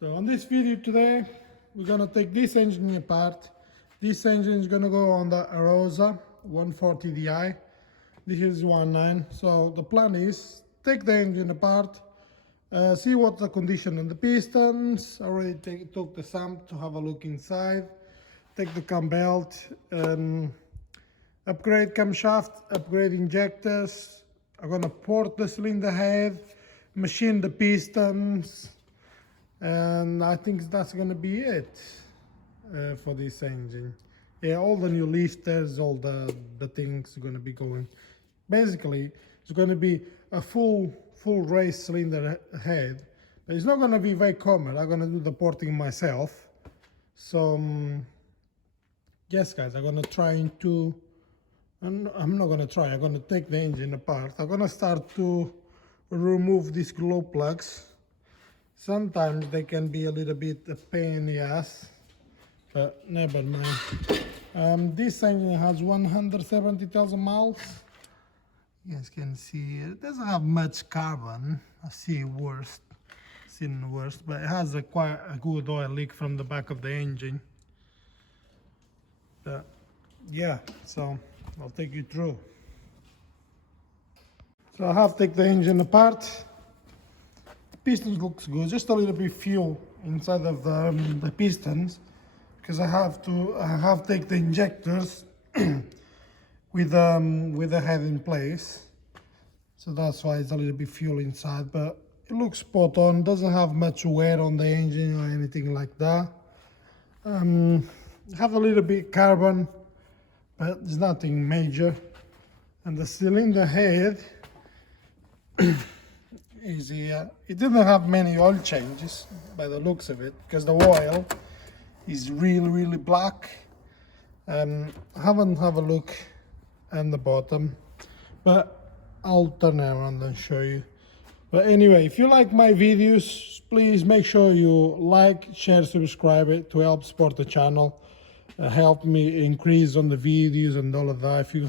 So on this video today, we're gonna take this engine apart. This engine is gonna go on the Arosa 140 Di. This is 1.9. So the plan is take the engine apart, see what the condition on the pistons. Already took the sump to have a look inside. Take the cam belt, upgrade camshaft, upgrade injectors. I'm gonna port the cylinder head, machine the pistons. And I think that's gonna be it for this engine. Yeah, all the new lifters, all the things are gonna be going. Basically, it's gonna be a full race cylinder head, but it's not gonna be very common. I'm gonna do the porting myself. So yes, guys, I'm gonna try to. I'm not gonna try. I'm gonna take the engine apart. I'm gonna start to remove these glow plugs. Sometimes they can be a little bit a pain in the ass, but never mind. This engine has 170,000 miles. You guys can see it doesn't have much carbon. I see worst, seen worse, but it has quite a good oil leak from the back of the engine. But yeah, so I'll take you through. So I have to take the engine apart. Pistons looks good, just a little bit fuel inside of the pistons, because I have to take the injectors with the head in place, so that's why it's a little bit fuel inside. But it looks spot on, doesn't have much wear on the engine or anything like that. Have a little bit carbon, but there's nothing major. And the cylinder head is here. It didn't have many oil changes by the looks of it, because the oil is really black. Haven't have a look at the bottom, but I'll turn around and show you. But anyway, if you like my videos, please make sure you like, share, subscribe it to help support the channel, help me increase on the videos and all of that. If you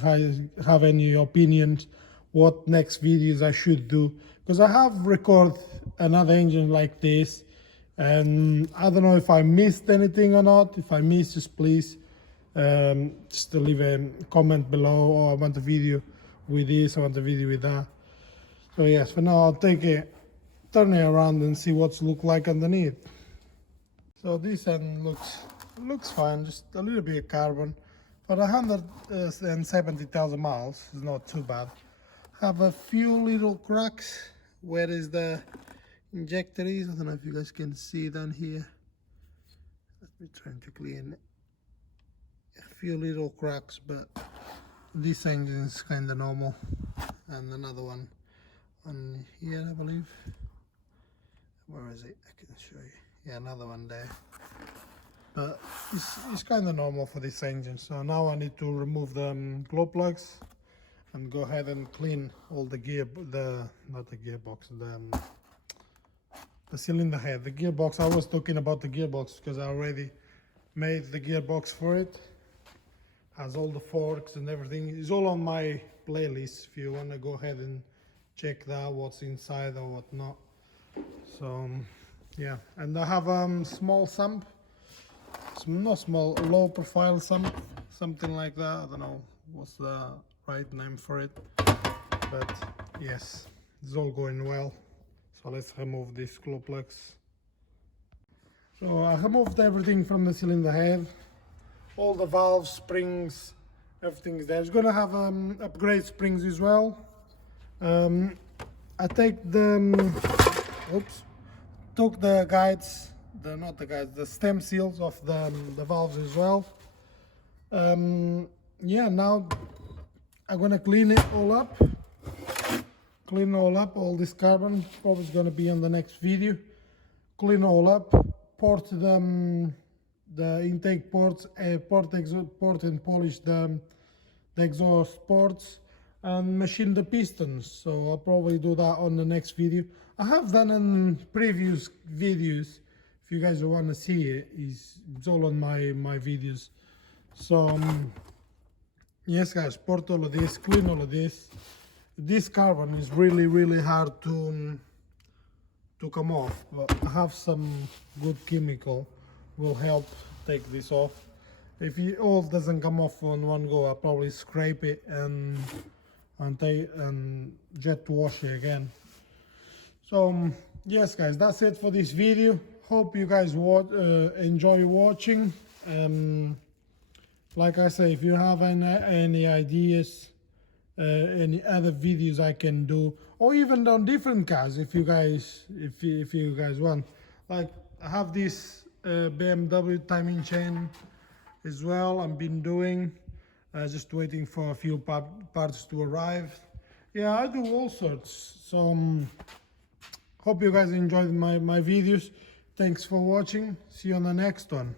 have any opinions what next videos I should do, because I have recorded another engine like this, and I don't know if I missed anything or not. If I missed, just please just leave a comment below, or I want a video with this, I want a video with that. So yes, for now I'll take it, turn it around and see what's look like underneath. So this end looks fine, just a little bit of carbon. For 170,000 miles, it's not too bad. Have a few little cracks where is the injector is. I don't know if you guys can see down here. Let me try to clean it. A few little cracks, but this engine is kind of normal. And another one on here, I believe. Where is it? I can show you. Yeah, another one there. But it's kind of normal for this engine. So now I need to remove the glow plugs and go ahead and clean all the not the gearbox, the cylinder head. The gearbox, I was talking about the gearbox because I already made the gearbox for it. Has all the forks and everything. It's all on my playlist if you want to go ahead and check that, what's inside or what not. So yeah, and I have small sump, not small, low profile sump, something like that. I don't know what's the right name for it, but yes, it's all going well. So let's remove these glow plugs. So I removed everything from the cylinder head, all the valves, springs, everything is there. It's gonna have upgrade springs as well. I take took the guides, the stem seals of the valves as well. Yeah, now I'm gonna clean it all up. All this carbon, probably going to be on the next video. Clean all up, port the intake ports, port and polish the exhaust ports, and machine the pistons. So I'll probably do that on the next video. I have done in previous videos. If you guys want to see it, it's all on my videos. So yes, guys, port all of this, clean all of this. This carbon is really hard to to come off, but I have some good chemical will help take this off. If it all doesn't come off on one go, I'll probably scrape it and jet wash it again. So yes guys, that's it for this video. Hope you guys enjoy watching. Like I say, if you have any ideas, any other videos I can do, or even on different cars, if you guys want. Like I have this BMW timing chain as well. I've been doing, just waiting for a few parts to arrive. Yeah, I do all sorts. So hope you guys enjoyed my videos. Thanks for watching. See you on the next one.